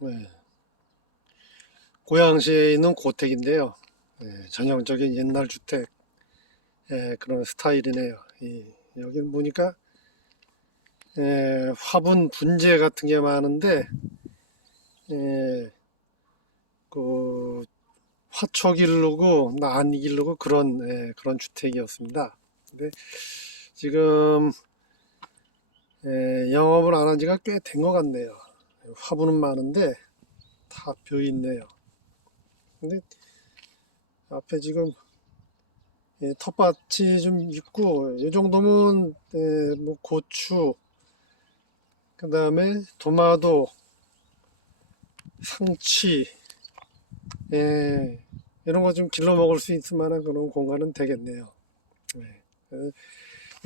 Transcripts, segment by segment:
네. 고양시에 있는 고택인데요. 네, 전형적인 옛날 주택 예, 그런 스타일이네요. 이, 여기 보니까 예, 화분 분재 같은 게 많은데 예, 그 화초 기르고 난 기르고 그런 예, 그런 주택이었습니다. 근데 지금 예, 영업을 안 한 지가 꽤 된 것 같네요. 화분은 많은데 다 비어 있네요. 근데 앞에 지금 예, 텃밭이 좀 있고 이 정도면 예, 뭐 고추 그 다음에 도마도 상치 예, 이런 거 좀 길러 먹을 수 있을 만한 그런 공간은 되겠네요. 예, 예,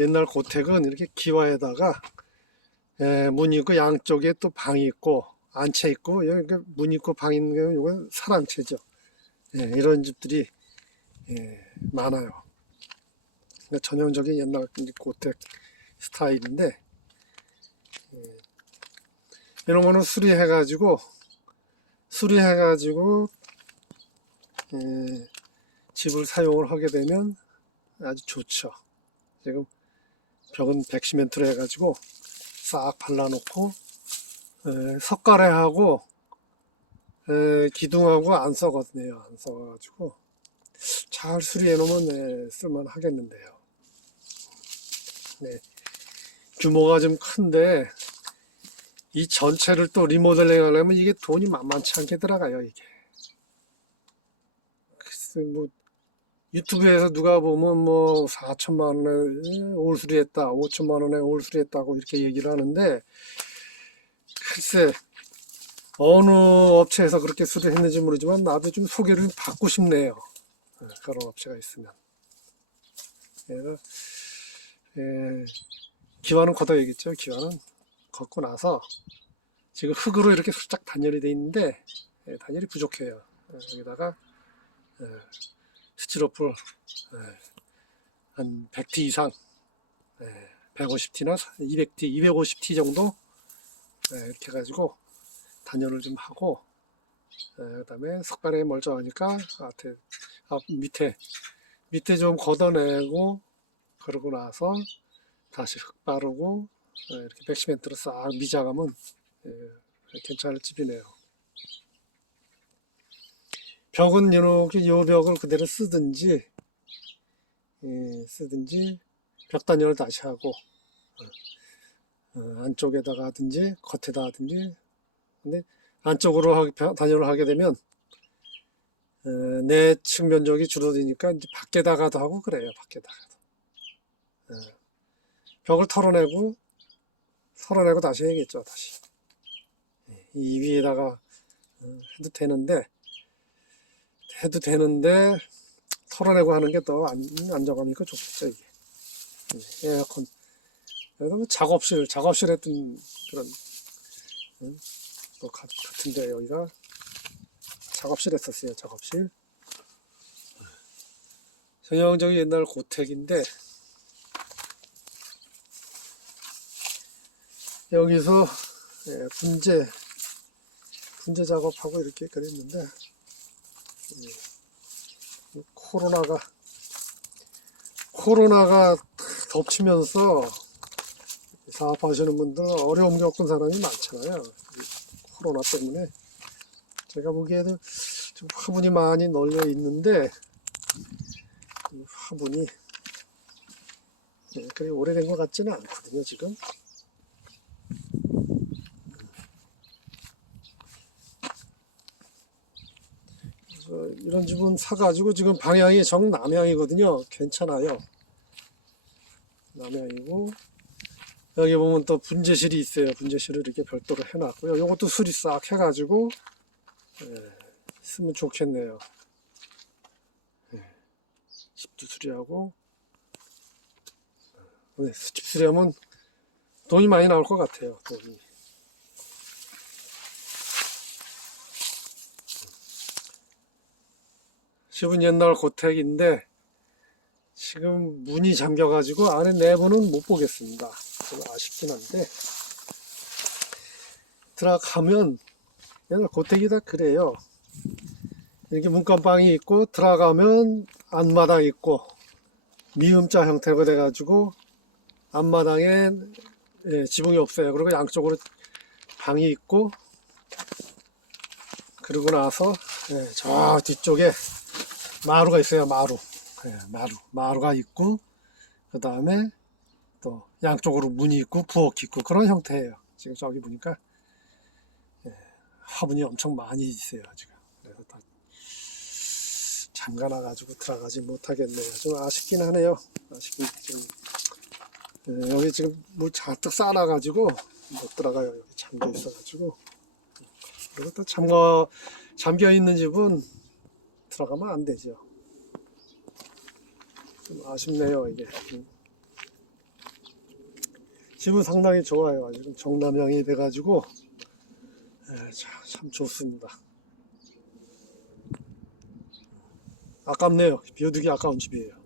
옛날 고택은 이렇게 기와에다가 예, 문 있고 양쪽에 또 방이 있고 안채 있고 여기 그문 있고 방 있는 게 이건 사랑채죠. 예, 이런 집들이 예, 많아요. 그러니까 전형적인 옛날 고택 스타일인데 예, 이런 거는 수리해가지고 수리해가지고 예, 집을 사용을 하게 되면 아주 좋죠. 지금 벽은 백시멘트로 해가지고 싹 발라놓고 에, 석가래하고 에, 기둥하고 안 썩었네요. 안 썩어가지고 잘 수리해 놓으면 네, 쓸만 하겠는데요. 네. 규모가 좀 큰데 이 전체를 또 리모델링 하려면 이게 돈이 만만치 않게 들어가요. 이게. 글쎄 뭐 유튜브에서 누가 보면 뭐 4천만 원에 올 수리 했다, 5천만 원에 올 수리 했다고 이렇게 얘기를 하는데 글쎄 어느 업체에서 그렇게 수리했는지 모르지만 나도 좀 소개를 받고 싶네요. 예, 그런 업체가 있으면. 그래서 예, 기와는 걷어야겠죠. 기와는 걷고 나서 지금 흙으로 이렇게 살짝 단열이 돼 있는데 예, 단열이 부족해요. 예, 여기다가 예, 스티로폴 예, 한 100T 이상 예, 150T나 200T, 250T 정도 예, 이렇게 해가지고 단열을 좀 하고 그 다음에 석가래에 멀쩡하니까 앞에 앞 밑에 밑에 좀 걷어내고 그러고 나서 다시 흙 바르고 예, 이렇게 백시멘트로 싹 예, 괜찮을 집이네요. 벽은 이렇게 요 벽을 그대로 쓰든지 예, 쓰든지 벽 단열을 다시 하고 어, 어, 안쪽에다가 하든지 겉에다 하든지. 근데 안쪽으로 하, 벽 단열을 하게 되면 어, 내 측면적이 줄어드니까 이제 밖에다가도 하고 그래요 밖에다가도. 어, 벽을 털어내고 털어내고 다시 해야겠죠 다시. 예, 이 위에다가 어, 해도 되는데 해도 되는데 털어내고 하는 게 더 안정감 있고 좋겠죠 이게. 예, 에어컨. 뭐 작업실 작업실 했던 그런 음, 뭐 가- 같은데 여기가 작업실 했었어요 작업실. 전형적인 옛날 고택인데 여기서 예, 분재 분재 작업하고 이렇게 그랬는데 예, 코로나가 코로나가 덮치면서 사업하시는 분들 어려움 겪은 사람이 많잖아요. 이 코로나 때문에 제가 보기에도 좀 화분이 많이 널려 있는데 이 화분이 예, 그리 오래된 것 같지는 않거든요 지금. 그래서 이런 집은 사가지고 지금 방향이 정남향이거든요. 괜찮아요. 남향이고 여기 보면 또 분재실이 있어요. 분재실을 이렇게 별도로 해놨고요. 요것도 수리 싹 해가지고 예, 쓰면 좋겠네요. 예, 집도 수리하고 네, 집 수리하면 돈이 많이 나올 것 같아요. 돈이. 집은 옛날 고택인데 지금 문이 잠겨가지고 안에 내부는 못 보겠습니다. 좀 아쉽긴 한데 들어가면 그래서 고택이 다 그래요. 이렇게 문간방이 있고 들어가면 안마당 있고 미음자 형태가 돼가지고 앞마당에 예, 지붕이 없어요. 그리고 양쪽으로 방이 있고 그러고 나서 예, 저 뒤쪽에 마루가 있어요. 마루, 예, 마루, 마루가 있고 그 다음에 또 양쪽으로 문이 있고 부엌이 있고 그런 형태예요. 지금 저기 보니까 예, 화분이 엄청 많이 있어요. 지금 그래서 다 잠가놔 가지고 들어가지 못하겠네요. 좀 아쉽긴 하네요. 아쉽긴 지금 예, 여기 지금 물 잔뜩 쌓아놔 가지고 못 들어가요. 여기 잠겨 있어 가지고 그리고 또 잠가 잠겨 있는 집은 들어가면 안 되죠. 좀 아쉽네요 이게. 음. 집은 상당히 좋아요. 지금 정남향이 돼가지고 예, 참, 참 좋습니다. 아깝네요. 비워두기 아까운 집이에요.